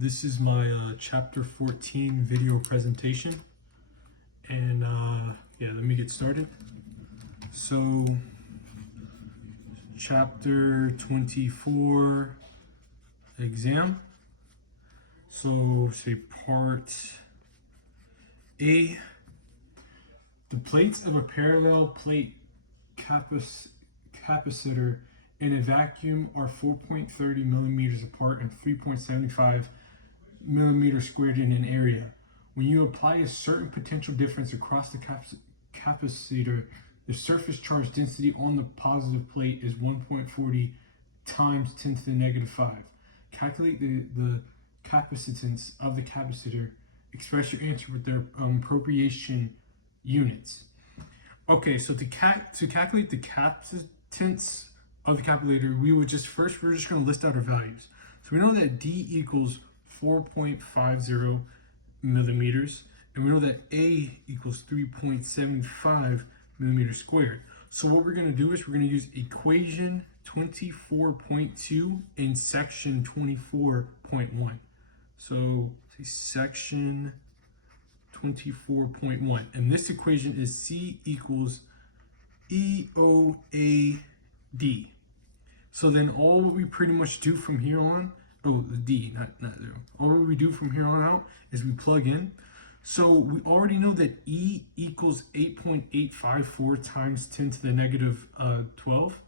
This is my chapter 14 video presentation, and yeah, let me get started. So chapter 24 exam. So say part A, the plates of a parallel plate capacitor in a vacuum are 4.30 millimeters apart and 3.75 millimeters squared in an area. When you apply a certain potential difference across the capacitor, the surface charge density on the positive plate is 1.40 times 10 to the negative 5. Calculate the capacitance of the capacitor. Express your answer with their appropriation units. Okay, so to calculate the capacitance of the calculator, we're just going to list out our values. So we know that D equals 4.50 millimeters, and we know that A equals 3.75 millimeters squared. So what we're going to do is we're going to use equation 24.2 in section 24.1. So say section 24.1, and this equation is C equals EOAD. So then all we pretty much do from here on, the D, not 0. All we do from here on out is we plug in. So we already know that E equals 8.854 times 10 to the negative 12,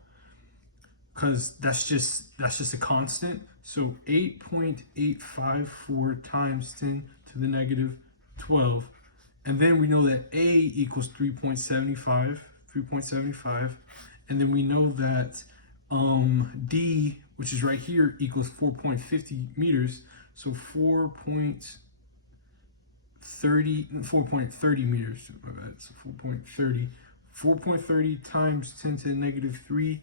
because that's just a constant. So 8.854 times 10 to the negative 12. And then we know that A equals 3.75. And then we know that D, which is right here, equals 4.50 meters. So 4.30 meters. My bad. So 4.30 times 10 to the negative 3.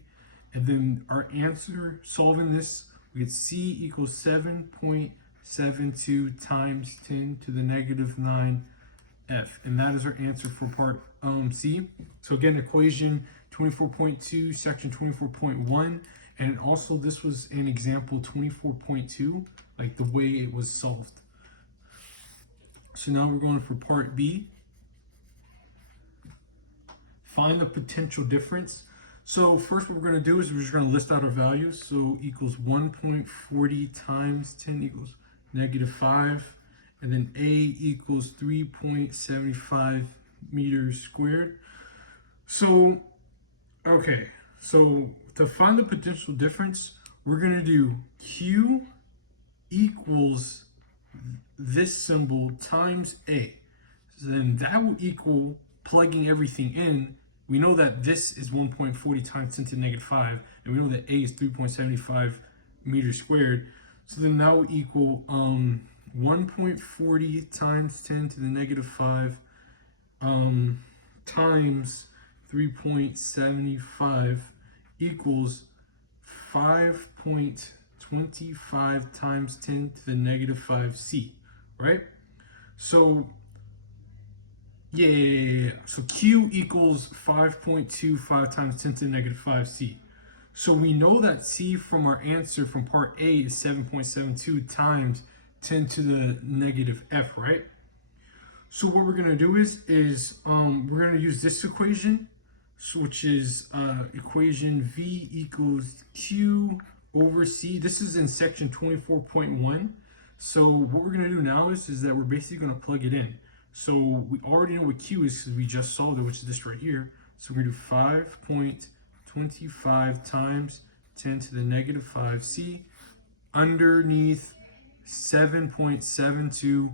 And then our answer, solving this, we get C equals 7.72 times 10 to the negative 9 F. And that is our answer for part C. So again, equation 24.2, section 24.1. And also this was an example 24.2, like the way it was solved. So now we're going for part B. Find the potential difference. So first what we're going to do is we're just going to list out our values. So equals 1.40 times 10 equals negative 5. And then A equals 3.75 meters squared. So, okay. So to find the potential difference, we're going to do Q equals this symbol times A. So then that will equal plugging everything in. We know that this is 1.40 times 10 to the negative 5, and we know that A is 3.75 meters squared. So then that will equal 1.40 times 10 to the negative 5 times 3.75 equals 5.25 times 10 to the negative 5C, right? So yeah. So Q equals 5.25 times 10 to the negative 5C. So we know that C from our answer from part A is 7.72 times 10 to the negative F, right? So what we're going to do is we're going to use this equation, which is equation V equals Q over C. This is in section 24.1. So what we're going to do now is that we're basically going to plug it in. So we already know what Q is because we just solved it, which is this right here. So we're going to do 5.25 times 10 to the negative 5C underneath 7.72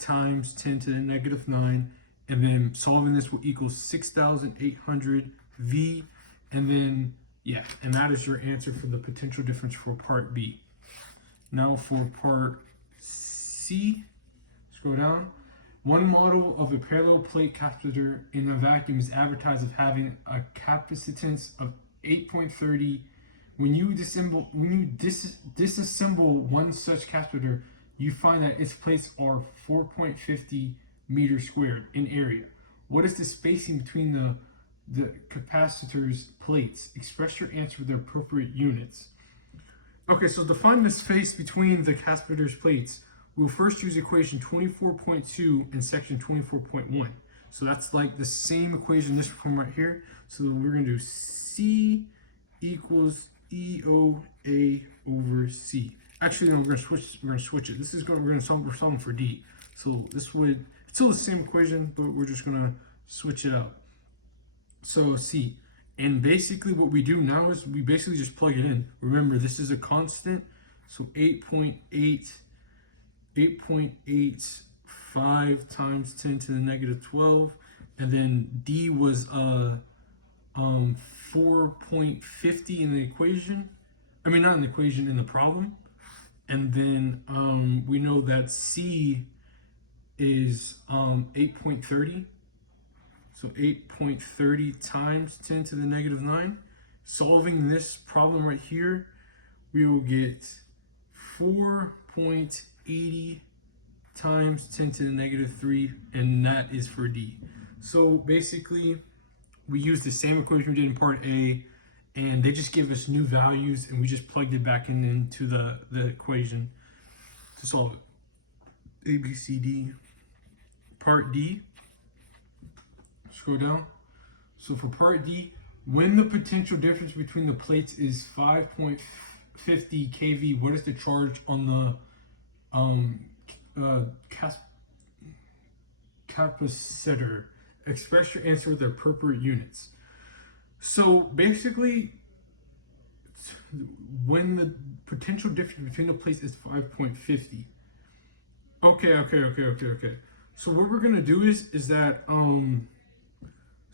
times 10 to the negative 9. And then solving this will equal 6,800 V. And then, yeah, and that is your answer for the potential difference for part B. Now for part C, scroll down. One model of a parallel plate capacitor in a vacuum is advertised as having a capacitance of 8.30. When you disassemble one such capacitor, you find that its plates are 4.50 meters squared in area. What is the spacing between the capacitor's plates? Express your answer with the appropriate units. Okay, so to find the space between the capacitor's plates, we'll first use equation 24.2 and section 24.1. So that's like the same equation this from right here. So we're going to do C equals EOA over C. Actually, no, we're going to switch it. This is going. We're going to solve for D. So this would, it's still the same equation, but we're just going to switch it out. So C. And basically what we do now is we basically just plug it in. Remember, this is a constant. So 8.85 times 10 to the negative 12. And then D was 4.50 in the equation. I mean, not in the equation, in the problem. And then we know that C is 8.30. So 8.30 times 10 to the negative 9. Solving this problem right here, we will get 4.80 times 10 to the negative 3, and that is for D. So basically, we use the same equation we did in part A, and they just give us new values, and we just plugged it back into the equation to solve it. A, B, C, D. Part D. Scroll down. So for part D, when the potential difference between the plates is 5.50 kV, what is the charge on the capacitor? Express your answer with the appropriate units. So basically, when the potential difference between the plates is 5.50. Okay. So what we're gonna do is that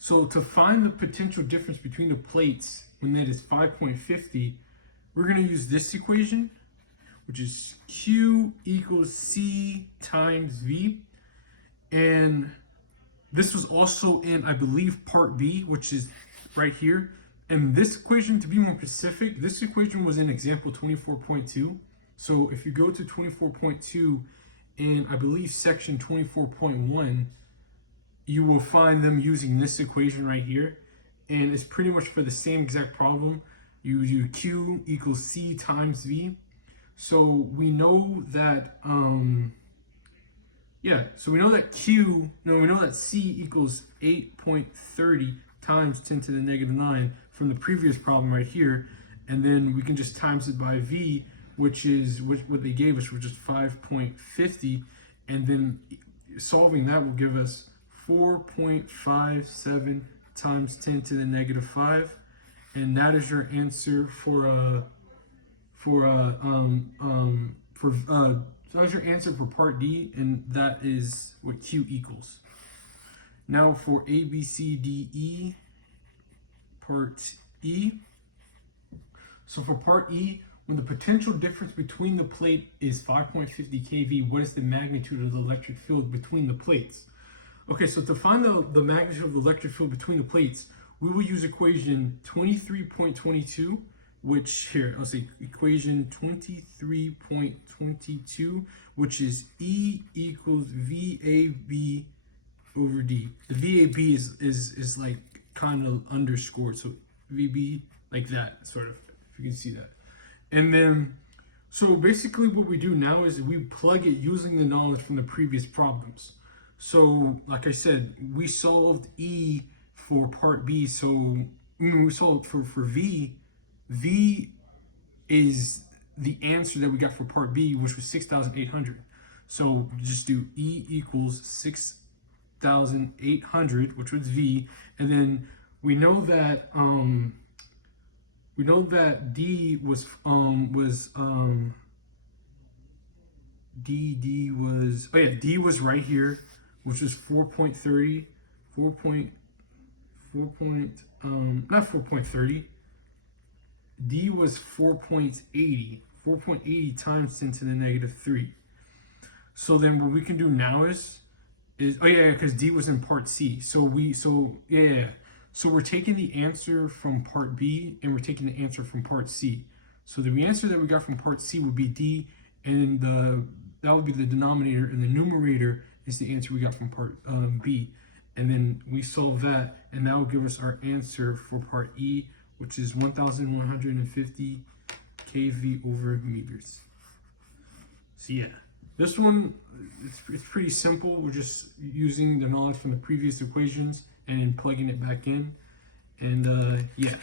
so to find the potential difference between the plates when that is 5.50, we're going to use this equation, which is Q equals C times V. And this was also in, I believe, part B, which is right here. And this equation, to be more specific, this equation was in example 24.2. So if you go to 24.2 and I believe section 24.1, you will find them using this equation right here, and it's pretty much for the same exact problem. You do Q equals C times V. So we know that so we know that we know that C equals 8.30 times 10 to the negative 9 from the previous problem right here, and then we can just times it by V, which is what they gave us, which is 5.50, and then solving that will give us 4.57 times 10 to the negative 5, and that is your answer so that's your answer for part D, and that is what Q equals. Now for A, B, C, D, E, part E. So for part E, when the potential difference between the plate is 5.50 kV, what is the magnitude of the electric field between the plates? Okay, so to find the magnitude of the electric field between the plates, we will use equation 23.22, which here, I'll say equation 23.22, which is E equals VAB over D. The VAB is like kind of underscored, so VB like that, sort of, if you can see that. And then, so basically what we do now is we plug it using the knowledge from the previous problems. So, like I said, we solved E for part B. So, we solved for V. V is the answer that we got for part B, which was 6,800. So, just do E equals 6,800, which was V. And then we know that D was D was right here, which is 4.30, not 4.30. D was 4.80 times 10 to the negative 3. So then what we can do now is because D was in part C. So we're taking the answer from part B and we're taking the answer from part C. So the answer that we got from part C would be D, and that would be the denominator, and the numerator is the answer we got from part B. And then we solve that, and that will give us our answer for part E, which is 1,150 kV over meters. So yeah, this one, it's pretty simple. We're just using the knowledge from the previous equations and then plugging it back in. And yeah,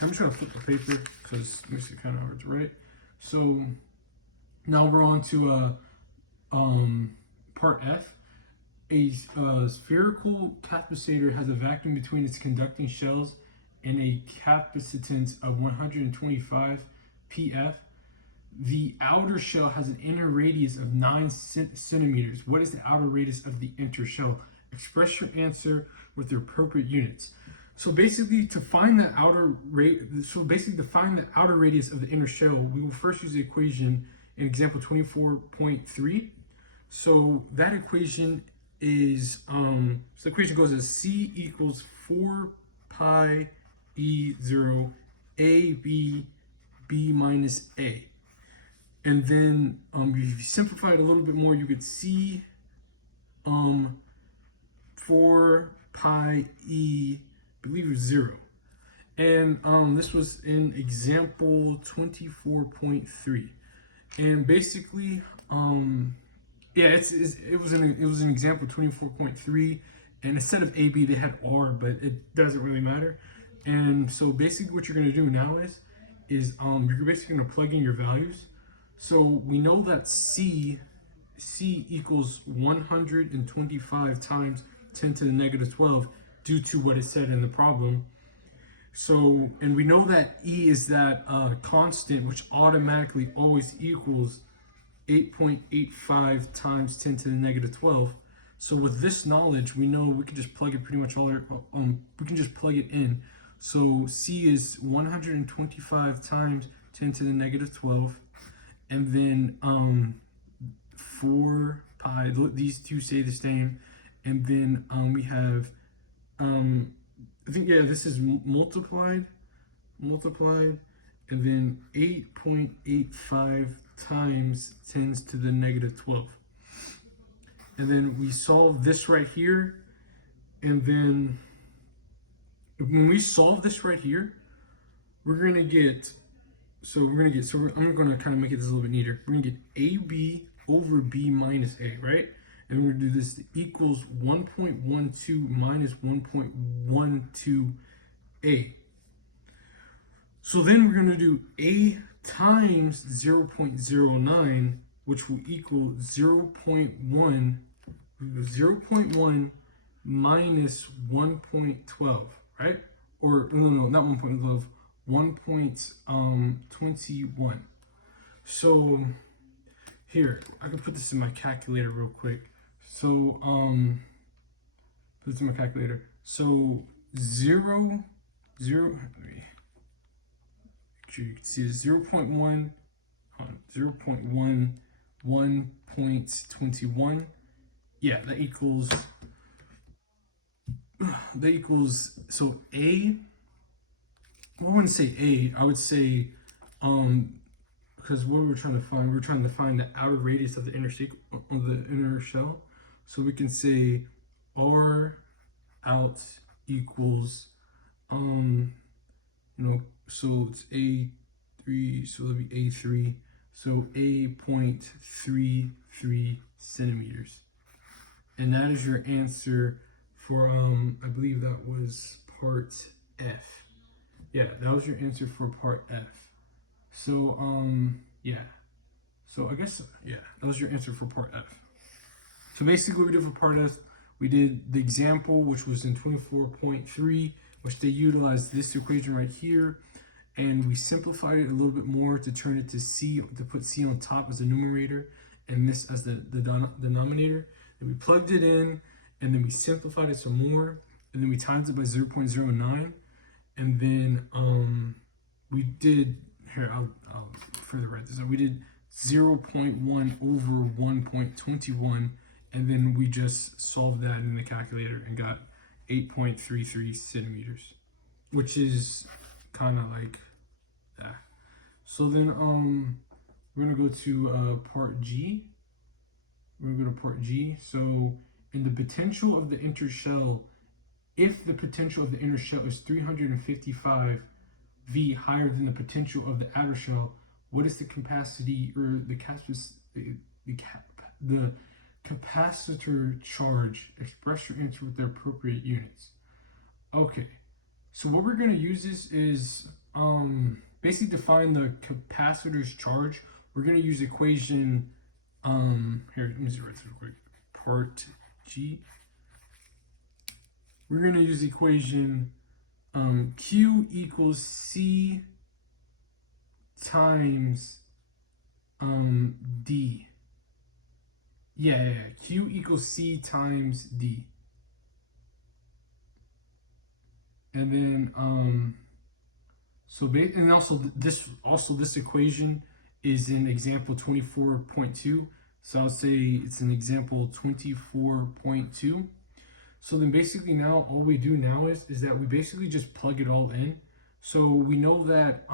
I'm just gonna flip the paper because it makes it kind of hard to write. So now we're on to part F. A spherical capacitor has a vacuum between its conducting shells and a capacitance of 125 pF. The outer shell has an inner radius of 9 centimeters. What is the outer radius of the inner shell? Express your answer with the appropriate units. So basically, to find the outer radius of the inner shell, we will first use the equation in example 24.3. So that equation is so the equation goes as C equals 4 pi E0 AB B minus A. And then if you simplify it a little bit more, you could C 4 pi E, I believe it was 0. And this was in example 24.3. And basically, yeah, it was an example 24.3, and instead of AB they had R, but it doesn't really matter. And so basically what you're gonna do now is you're basically gonna plug in your values. So we know that C equals 125 times 10 to the negative 12 due to what it said in the problem. So, and we know that E is that constant, which automatically always equals 8.85 times 10 to the negative 12. So with this knowledge, we know we can just plug it pretty much we can just plug it in. So C is 125 times 10 to the negative 12. And then 4 pi, these two stay the same. And then we have, I think, yeah, this is multiplied, and then 8.85 times 10 to the negative 12. And then we solve this right here. And then when we solve this right here, I'm going to kind of make it this a little bit neater. We're going to get AB over B minus A, right? And we're going to do this equals 1.12 minus 1.12A. So then we're going to do A times 0.09, which will equal 0.1 minus 1.12, right? Or no, not 1.12, 1.21. So here, I can put this in my calculator real quick. So put this in my calculator. So 0, let me make sure you can see this, 0.1, 1.21. Yeah, that equals, so A, well, I wouldn't say A, I would say, because what we're trying to find the outer radius of the inner shell. So we can say R out equals, so it's A3, so it'll be A3, so A.33 centimeters. And that is your answer for, I believe that was part F. Yeah, that was your answer for part F. So, yeah. So I guess, yeah, that was your answer for part F. So basically what we did for part F, we did the example, which was in 24.3, which they utilized this equation right here. And we simplified it a little bit more to turn it to C, to put C on top as the numerator and this as the denominator. And we plugged it in, and then we simplified it some more, and then we times it by 0.09. And then we did, here, I'll further write this out. We did 0.1 over 1.21, and then we just solved that in the calculator and got 8.33 centimeters, which is kind of like that. So then we're gonna go to part G. We're gonna go to part G. So in the potential of the inner shell, if the potential of the inner shell is 355 V higher than the potential of the outer shell, what is the capacity or the capacitor charge? Express your answer with the appropriate units. Okay, so what we're going to use is basically define the capacitor's charge. We're going to use equation, here, let me see right real quick, part G. We're going to use equation Q equals C times D. Yeah, Q equals C times D. And then and also this equation is in example 24.2. So I'll say it's an example 24.2. So then basically now all we do now is that we basically just plug it all in. So we know that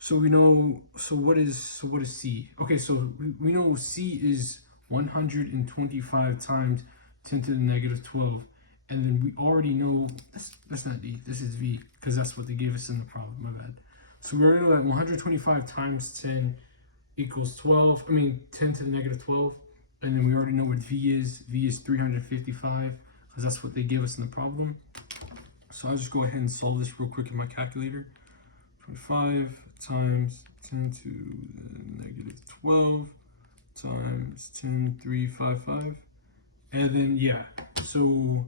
so what is C? Okay, so we know C is 125 times 10 to the negative 12. And then we already know, that's not D, this is V, because that's what they gave us in the problem, my bad. So we already know that 125 times 10 equals 12, 10 to the negative 12. And then we already know what V is. V is 355, because that's what they gave us in the problem. So I'll just go ahead and solve this real quick in my calculator. 25 times 10 to the negative 12 times 10,355. And then, yeah, so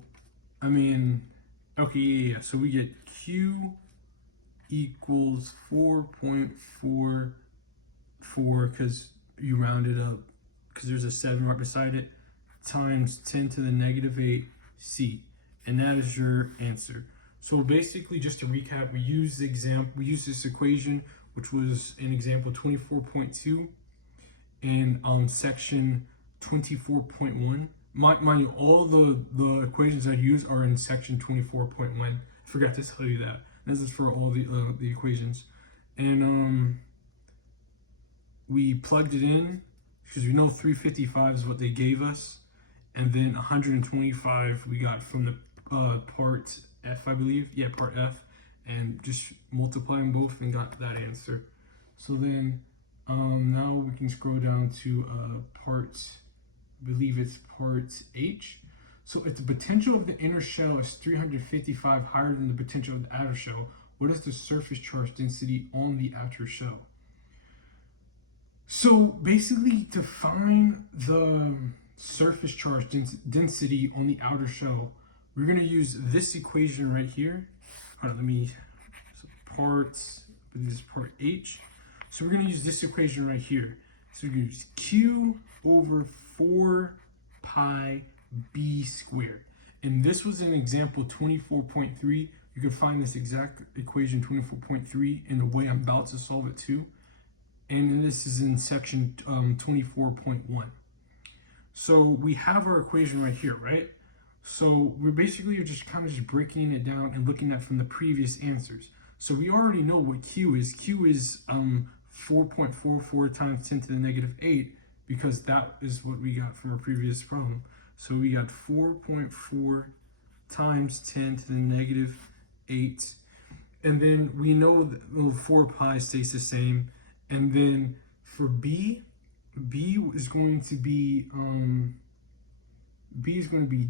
okay, yeah. So we get Q equals 4.44 because you round it up because there's a 7 right beside it, times 10 to the negative 8 C, and that is your answer. So basically, just to recap, we used this equation, which was in example 24.2 and section 24.1. Mind you, all the equations I use are in section 24.1. I forgot to tell you that. This is for all the equations. And we plugged it in because we know 355 is what they gave us. And then 125 we got from the part F, I believe. Yeah, part F. And just multiply them both and got that answer. So then now we can scroll down to I believe it's part H. So if the potential of the inner shell is 355 higher than the potential of the outer shell, what is the surface charge density on the outer shell? So basically, to find the surface charge density on the outer shell, we're going to use this equation right here. All right, this is part H. So we're going to use this equation right here. So we're going to use Q over 4 pi b squared. And this was in example 24.3. You could find this exact equation 24.3 in the way I'm about to solve it too. And this is in section 24.1. So we have our equation right here, right? So we're basically just kind of just breaking it down and looking at from the previous answers. So we already know what Q is. Q is 4.44 times 10 to the negative 8, because that is what we got from our previous problem. So we got 4.4 times 10 to the negative 8. And then we know that 4 pi stays the same. And then for B is going to be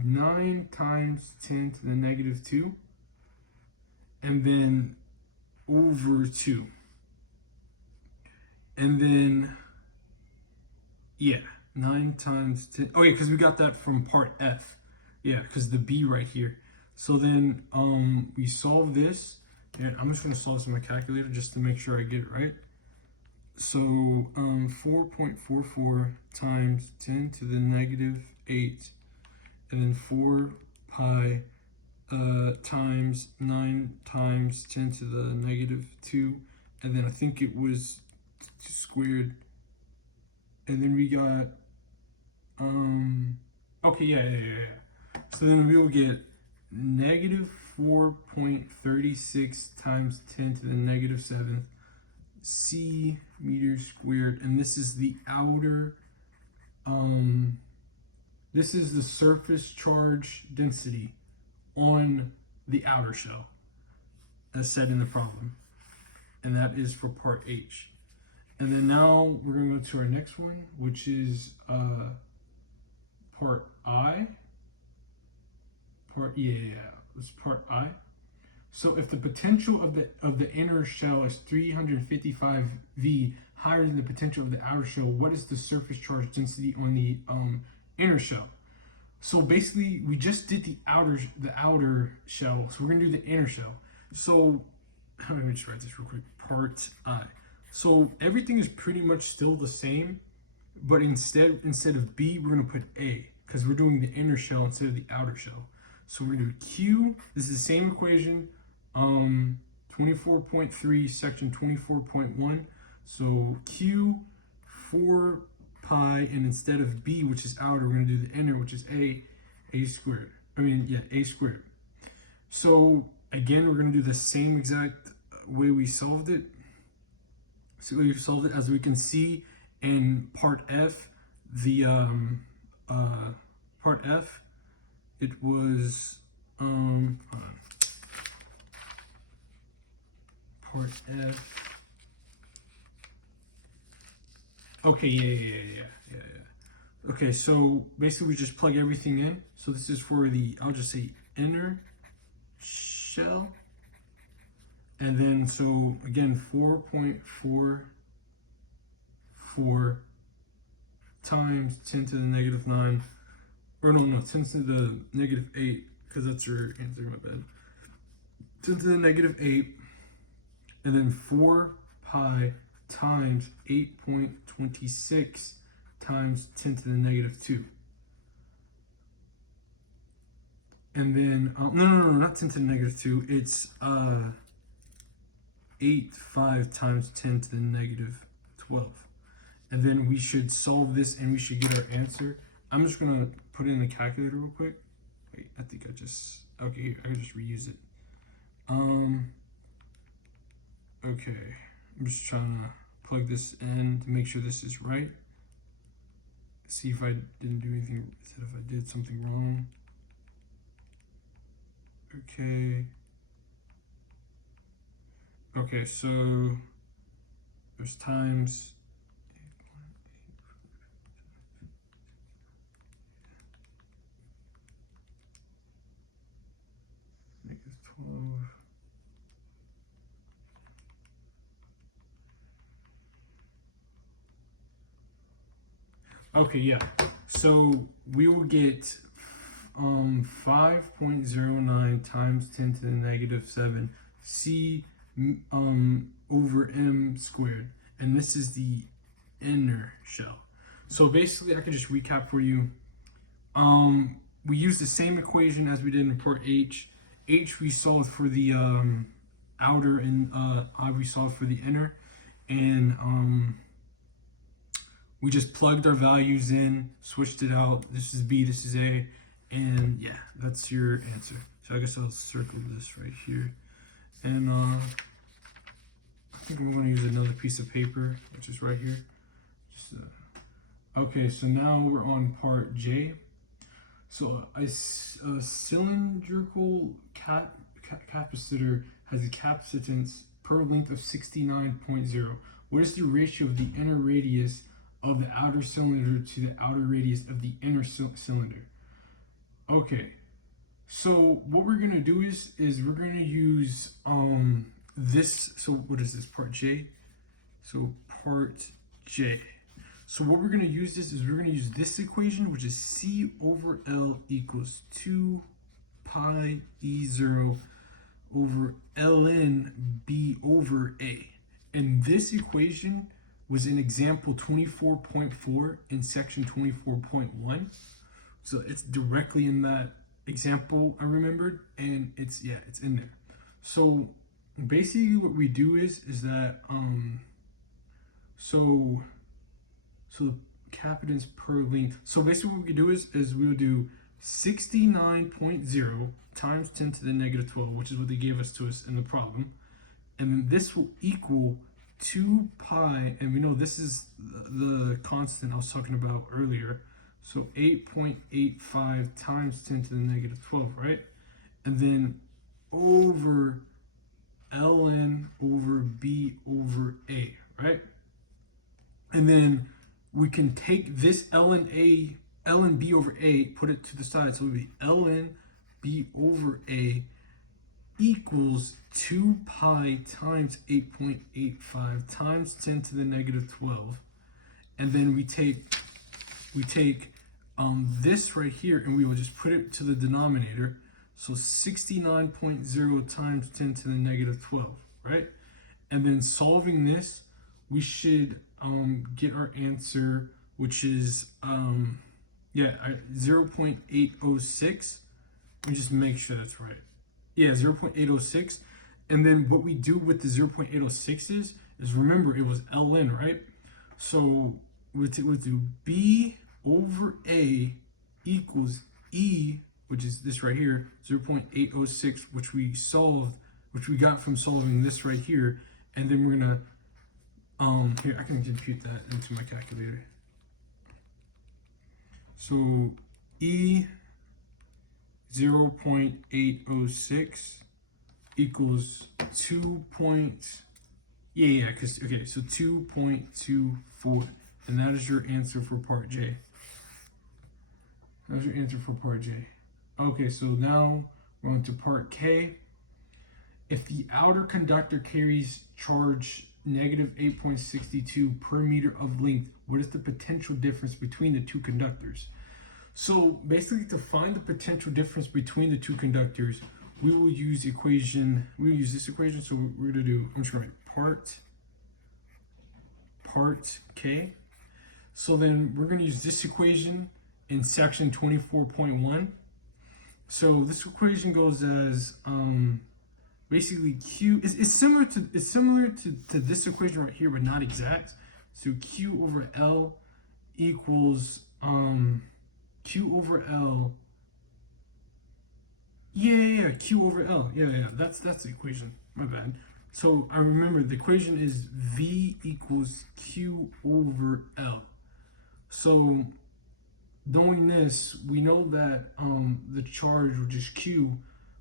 9 times 10 to the negative 2. And then over 2. And then, yeah, 9 times 10. Oh, yeah, because we got that from part F. Yeah, because the B right here. So then we solve this. And I'm just going to solve this in my calculator just to make sure I get it right. So 4.44 times 10 to the negative 8. And then 4 pi times 9 times 10 to the negative 2. And then I think it was squared. And then we got, okay, yeah. So then we will get negative 4.36 times 10 to the negative 7th C meters squared. And this is the outer, this is the surface charge density on the outer shell, as said in the problem. and that is for part H. And then now we're going to go to our next one, which is part I. It's part I. So if the potential of the inner shell is 355 V higher than the potential of the outer shell, what is the surface charge density on the inner shell? So basically, we just did the outer shell, so we're gonna do the inner shell. So let me just write this real quick. Part I. So everything is pretty much still the same, but instead of B, we're gonna put A because we're doing the inner shell instead of the outer shell. So we're gonna do Q. This is the same equation. 24.3 section 24.1. So Q 4 pi, and instead of B, which is outer, we're gonna do the inner, which is A squared. A squared. So again, we're gonna do the same exact way we solved it. So we've solved it, as we can see in part F. The part F, it was part F. Okay, yeah. Okay, so basically we just plug everything in. So this is for the, I'll just say inner shell. And then, so again, 4.44 times 10 to the negative 9. Or no, 10 to the negative 8, because that's your answer, my bad. 10 to the negative 8. And then 4 pi times 8.26 times 10 to the negative 2. And then, no, not 10 to the negative 2. It's 8.5 times 10 to the negative 12. And then we should solve this and we should get our answer. I'm just going to put it in the calculator real quick. Wait, I think okay, here, I can just reuse it. Okay, I'm just trying to plug this in to make sure this is right. See if I didn't do anything, if I did something wrong. Okay, so there's times negative 12. Okay, yeah. So we will get 5.09 times 10 to the negative 7 C over M squared. And this is the inner shell. So basically, I can just recap for you. We used the same equation as we did in part H. H we solved for the outer, and I we solved for the inner. And we just plugged our values in, switched it out. This is B, this is A, and yeah, that's your answer. So I guess I'll circle this right here. And I think I'm going to use another piece of paper, which is right here. Okay, so now we're on part J. So a cylindrical capacitor has a capacitance per length of 69.0. What is the ratio of the inner radius of the outer cylinder to the outer radius of the inner cylinder? Okay, so what we're gonna do is we're gonna use this. So what is this, part J? So part J. So what we're gonna use is we're gonna use this equation, which is C over L equals 2 pi E0 over ln B over A. And this equation was in example 24.4 in section 24.1. So it's directly in that example I remembered, and it's in there. So basically what we do is that so the capacitance per length. So basically what we do is we would do 69.0 times 10 to the negative 12, which is what they gave us in the problem. And then this will equal 2 pi, and we know this is the constant I was talking about earlier. So 8.85 times 10 to the negative 12, right? And then over ln over b over a, right? And then we can take this ln b over a, put it to the side, so it would be ln b over a equals 2 pi times 8.85 times 10 to the negative 12. And then we take this right here and we will just put it to the denominator. So 69.0 times 10 to the negative 12, right? And then solving this, we should get our answer, which is 0.806. Let me just make sure that's right. Yeah, 0.806. And then what we do with the 0.806 is remember it was ln, right? So we'll do b over a equals e, which is this right here, 0.806, which we got from solving this right here. And then we're gonna here, I can compute that into my calculator. So E 0.806 equals 2.24, and that is your answer for part J. That's your answer for part J. Okay, so now we're on to part K. If the outer conductor carries charge negative 8.62 per meter of length, what is the potential difference between the two conductors? So basically, to find the potential difference between the two conductors, we will use this equation. So we're gonna do, I'm just gonna write part K. So then we're gonna use this equation in section 24.1. So this equation goes as basically Q is similar to this equation right here, but not exact. So Q over L equals Q over L. Q over L. That's the equation. My bad. So I remember the equation is V equals Q over L. So knowing this, we know that the charge, which is Q,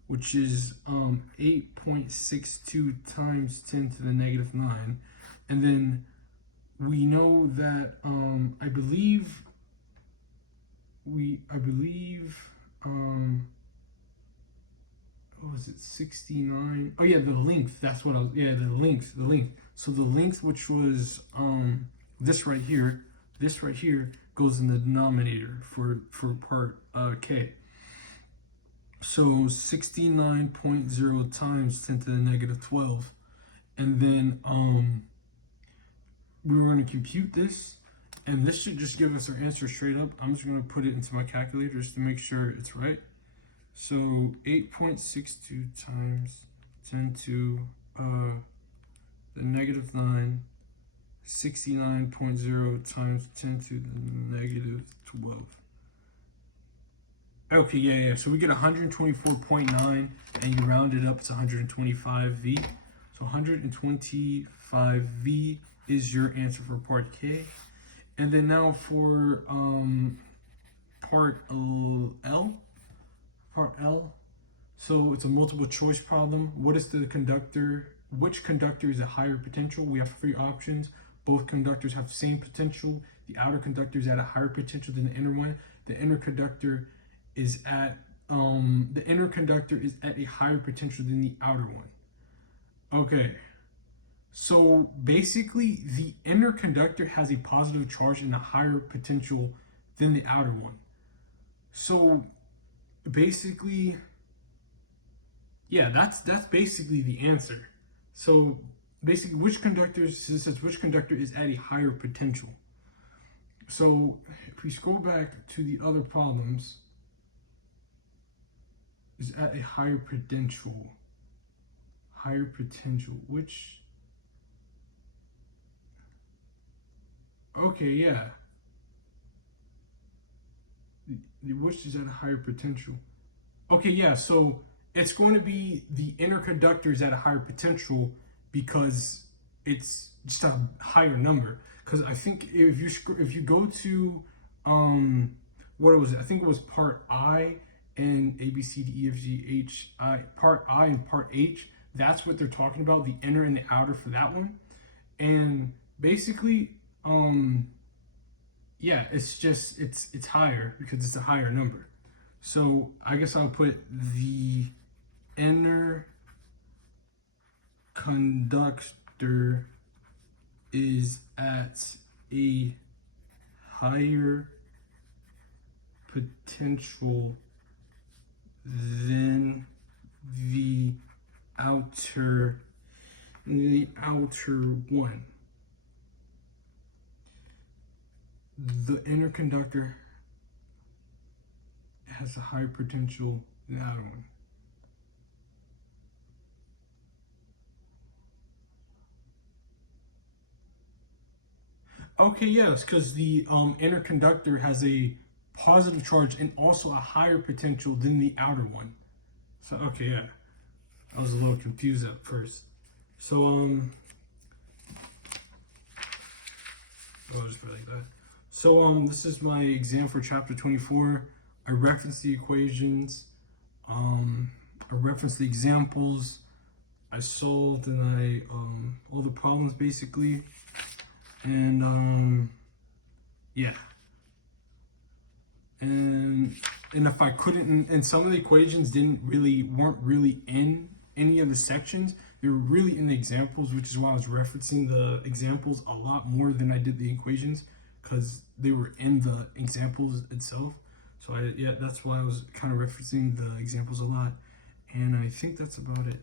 which is 8.62 times 10 to the negative 9. And then we know that I believe what was it, 69? Oh yeah, the length, that's what I was, the length. So the length, which was this right here goes in the denominator for part K. So 69.0 times 10 to the negative 12. And then we were going to compute this, and this should just give us our answer straight up. I'm just going to put it into my calculator just to make sure it's right. So 8.62 times 10 to the negative 9, 69.0 times 10 to the negative 12. Okay, so we get 124.9, and you round it up to 125V. So 125V is your answer for part K. And then now for part L. So it's a multiple choice problem. What is the conductor? Which conductor is at higher potential? We have 3 options. Both conductors have the same potential. The outer conductor is at a higher potential than the inner one. The inner conductor is at a higher potential than the outer one. Okay. So basically, the inner conductor has a positive charge and a higher potential than the outer one. So basically, that's basically the answer. So basically, which conductor is at a higher potential? So if we scroll back to the other problems, is at a higher potential, which, okay, which is at a higher potential. Okay, so it's going to be the inner conductor is at a higher potential because it's just a higher number. Because I think if you go to what was it? I think it was part I and A, B, C, D, E, F, G, H, I. Part I and part H, That's what they're talking about, the inner and the outer for that one. And basically, yeah, it's higher because it's a higher number. So I guess I'll put the inner conductor is at a higher potential than the outer one. The inner conductor has a higher potential than the outer one. Okay, yes, because the inner conductor has a positive charge and also a higher potential than the outer one. So okay, yeah, I was a little confused at first. So I'll just put it like that. So this is my exam for chapter 24. I referenced the equations. I referenced the examples. I solved and all the problems basically. And yeah. And if I couldn't, and some of the equations weren't really in any of the sections. They were really in the examples, which is why I was referencing the examples a lot more than I did the equations, because they were in the examples itself. So yeah, that's why I was kind of referencing the examples a lot. And I think that's about it.